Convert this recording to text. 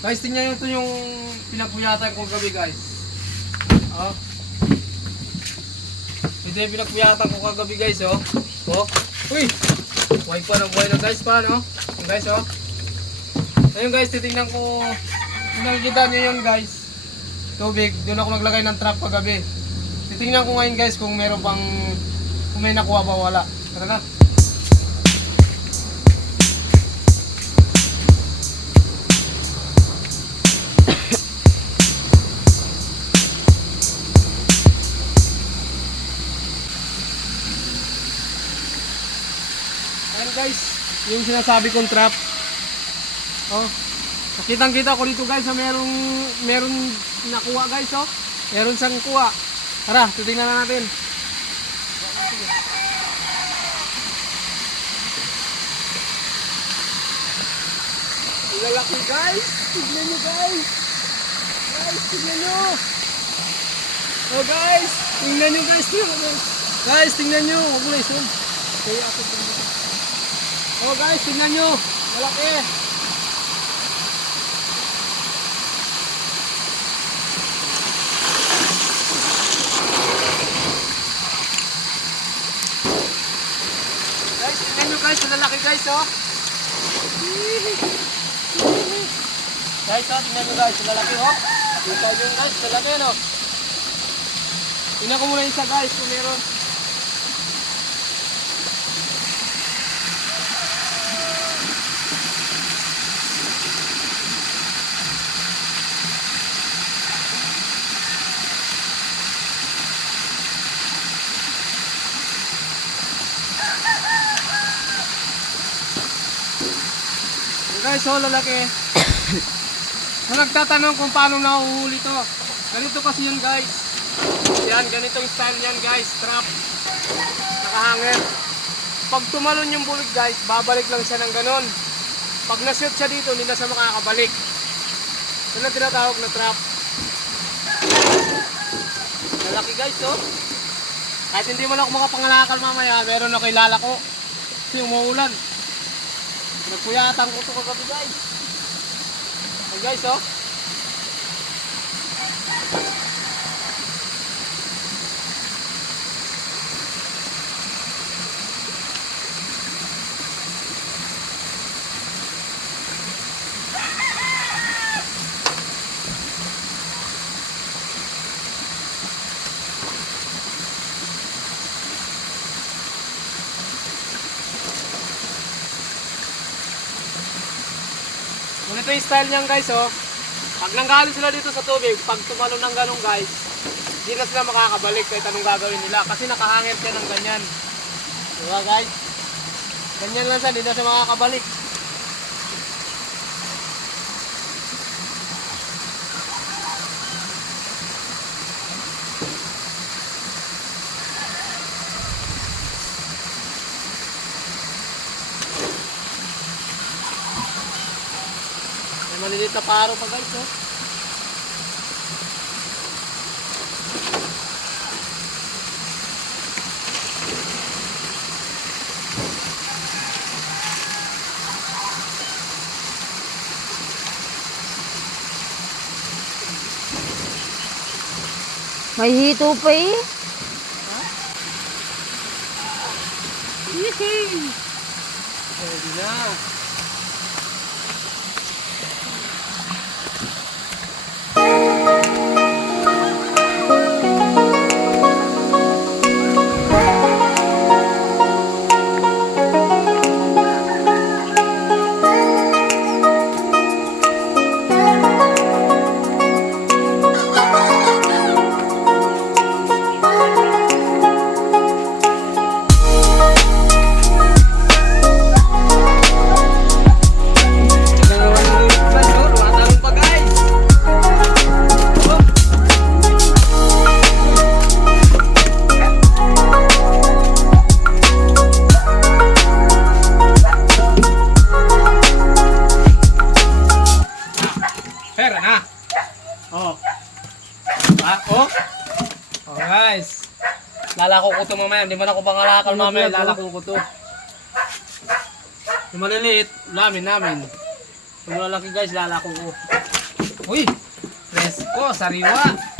Guys, tingnan nyo ito yung pinagpuyatan ko kagabi guys. Oh. Ito yung pinagpuyatan ko kagabi guys oh. Oh. Uy! Buhay na guys pa no? Yung guys oh. Ayun guys, titingnan ko. Kung nakikita nyo yun guys. Tubig. Doon ako naglagay ng trap kagabi. Titingnan ko ngayon guys kung meron pang, kung may nakuha ba wala. Tara na. Ayan guys, yung sinasabi kong trap. Oh. Nakitang-kita ko dito guys, merong nakuha guys oh. Meron siyang kuha. Tara, titingnan na natin. Lalaki guys, tignan nyo guys. Guys, tignan nyo. Oh guys, tingnan nyo guys. Guys, tingnan nyo. Huwag mo na isun. Oh guys, tingnan nyo. Malaki. Guys, tingnan nyo guys. Lalaki guys oh. Guys oh, tingnan nyo guys. Lalaki oh. Kita nyo guys. Lalaki no. Tingnan ko muna isa guys kung meron. Guys, oh, lalaki. Kung nagtatanong kung paano nahuhuli to, ganito kasi yan guys. Yan, ganitong style yan guys, trap. Nakahanger. Pag tumalon yung bulig guys, babalik lang siya ng ganon. Pag na-shoot siya dito, hindi na siya makakabalik. Ito na tinatawag na trap. Lalaki guys, oh. Kahit hindi mo na ako makapangalakal mamaya, meron ako ilalako. Kasi umuulan. Nagpuyatan ko ito kagabi guys. Hey guys oh. Ito yung style niyan guys oh. Pag nanggaling sila dito sa tubig, pag tumalon ng ganun guys, hindi na sila makakabalik kahit anong gagawin nila kasi nakahangir siya ng ganyan. Diba guys? Ganyan lang siya, hindi na siya makakabalik. Maliliit na paro pa guys oh. May hito pa eh. Ha? Yehey! Pwede na. Guys, lalako ko ito mamaya. Hindi man ako pangalakal mamaya. Lalako ko ito. Yung maliliit, namin. Ito malalaki guys, lalako ko. Uy! Presko, sariwa.